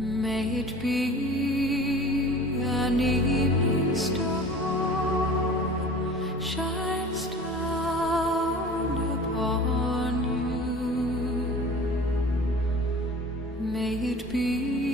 May it be an evening star shines down upon you. May it be